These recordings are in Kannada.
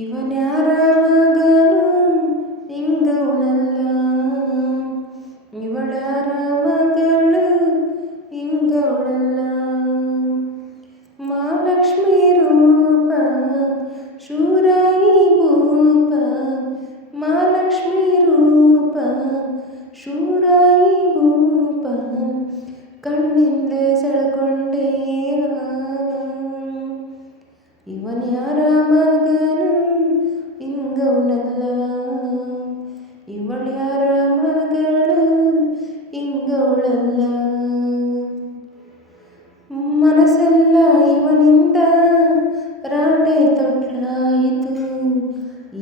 ಇವನ್ಯಾರ ಮಗನು ಇಂಗವನಲ್ಲ, ಇವಳ್ಯಾರ ಮಗಳು ಇಂಗವಳಲ್ಲ. ಮಹಾಲಕ್ಷ್ಮಿ ರೂಪ ಶೂರಾಯಿ ಭೂಪ, ಮಹಾಲಕ್ಷ್ಮಿ ರೂಪ ಶೂರಾಯಿ ಭೂಪ, ಕಣ್ಣಿಂದಲೇ ಸೆಳೆಕೊಂಡೇ ಇವನ್ಯಾರ ಮಗನು ಇಂಗವನಲ್ಲ, ಇವಳ್ಯಾರ ಮಗಳು ಇಂಗವಳಲ್ಲ. ಮನಸ್ಸೆಲ್ಲ ಇವನಿಂದ ರಾಟೆ ತೊಟ್ಲಾಯಿತು,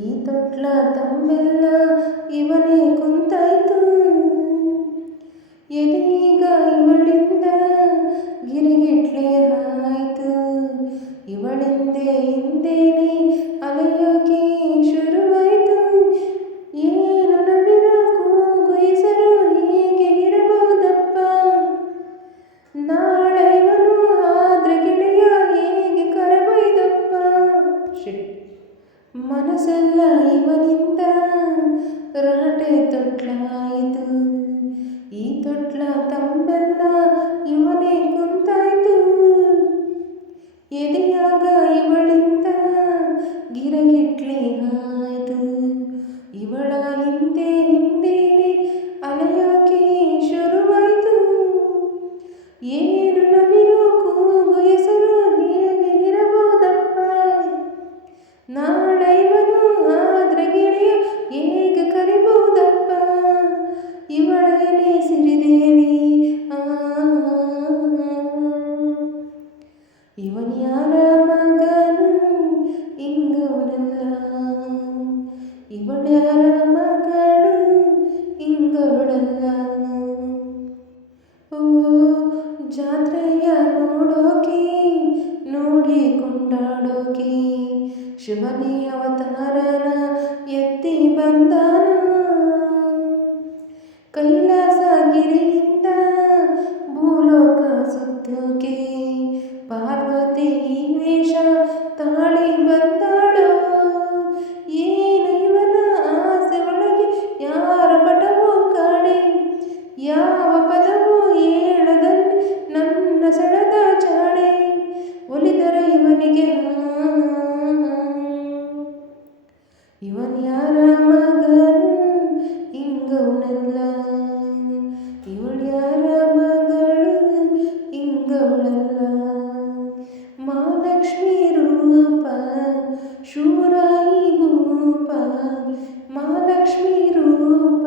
ಈ ತೊಟ್ಲ ತಂಬೆಲ್ಲ ಇವನೇ ಕುಂತಾಯ್ತು. ಎದೀಗ ಇವಳಿಂದ ಗಿರಿಗಿಟ್ಲೆ ಆಯ್ತು, ಇವಳಿಂದೆ ಹಿಂದೇನೆ ಅಲೆಯೋಕೆ ಶುರುವಾಯ್ತು. ಏನು ನವಿರ ಕೂಗು ಹೆಸರು ಹೀಗೆ ಇರಬಹುದಪ್ಪ, ನಾಳೆ ಇವನು ಆದ್ರೆ ಗೆಳೆಯ ಹೇಗೆ ಕರೆಬೊಯ್ದಪ್ಪ. ಮನಸ್ಸೆಲ್ಲ ಇವನಿಂದ ರಾಟೆ ತೊಟ್ಲಾಯಿತು, ಈ ತೊಟ್ಲ ತಂಬೆಲ್ಲ ಇವನೇ ಕುಂತಾಯ್ತು. ಎದೆಯಾಗ ಇವಳಿಂದ ಗಿರಗಿಟ್ಲೆ ಆಯ್ತು, ಇವಳ ಹಿಂದೆ ಹಿಂದೇನೆ ಅಲೆಯೋಕೆ ಶುರುವಾಯ್ತು. ಏನು ನವಿರು ಕೂಗು ಹೆಸರು ಹೇಗೆ ಇರಬಹುದಪ್ಪ, ನಾಳೆ ಇವನು ಆದ್ರೆ ಗೆಳೆಯ ಹೇಗೆ ಕರಿಬಹುದಪ್ಪ. ಇವಳೇನೆ ಸಿರಿದೇವಿ ಇವನ್ಯಾರ ಮಗನು ಇಂಗವನಲ್ಲ, ಇವಳ್ಯಾರ ಮಗಳು ಇಂಗವಳಲ್ಲ. ಓ ಜಾತ್ರೆಯ ನೋಡೋಕೆ ನೋಡಿ ಕೊಂಡಾಡೋಕೆ ಶಿವನೇ ಅವತಾರನ ಎತ್ತಿ ಬಂದಾನ. ಕೈಲಾಸಗಿರಿಯಿಂದ ಭೂಲೋಕ ಸುತ್ತೋಕೆ ಪಾರ್ವತಿ ಈ ವೇಷ ತಾಳಿ ಬಂದಾಳೋ. ಏನು ಇವನ ಆಸೆ ಒಳಗೆ ಯಾರ ಪಟವೋ ಕಾಣೆ, ಯಾವ ಪದವೂ ಹೇಳದಲ್ಲಿ ನನ್ನ ಸೆಳೆದ ಚಾಣೆ. ಒಲಿದರ ಇವನಿಗೆ ಇವನ್ಯಾರ ಮಗನು ಇಂಗವನಲ್ಲ, ಇವಳ್ಯಾರ ಮಗಳು ಇಂಗವಳಲ್ಲ. ಮಹಾಲಕ್ಷ್ಮಿ ರೂಪ ಶೂರಾಯಿ ಭೂಪ, ಮಹಾಲಕ್ಷ್ಮಿ ರೂಪ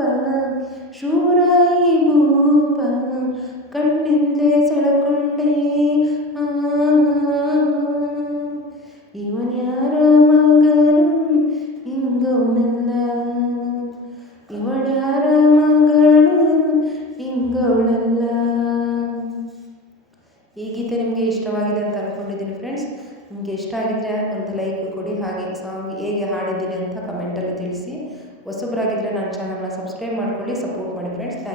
ಶೂರಾಯಿ ಭೂಪ, ಕಣ್ಣಿಂದಲೇ ಸೆಳೆಕೊಂಡೇ ಇವನ್ಯಾರ ಮಗನು ಇಂಗವನಲ್ಲ, ಇವಳ್ಯಾರ ಮಗಳು ಇಂಗವಳಲ್ಲ. ಈ ಗೀತೆ ನಿಮಗೆ ಇಷ್ಟವಾಗಿದೆ ಅಂತ ಅಂದ್ಕೊಂಡಿದ್ದೀನಿ ಫ್ರೆಂಡ್ಸ್. ನಿಮಗೆ ಇಷ್ಟ ಆಗಿದ್ದರೆ ಒಂದು ಲೈಕ್ ಕೊಡಿ, ಹಾಗೆ ಸಾಂಗ್ ಹೇಗೆ ಹಾಡಿದ್ದೀನಿ ಅಂತ ಕಮೆಂಟಲ್ಲಿ ತಿಳಿಸಿ. ಹೊಸಬರಾಗಿದ್ದರೆ ನನ್ನ ಚಾನಲ್ನ ಸಬ್ಸ್ಕ್ರೈಬ್ ಮಾಡ್ಕೊಳ್ಳಿ, ಸಪೋರ್ಟ್ ಮಾಡಿ ಫ್ರೆಂಡ್ಸ್. Thank you.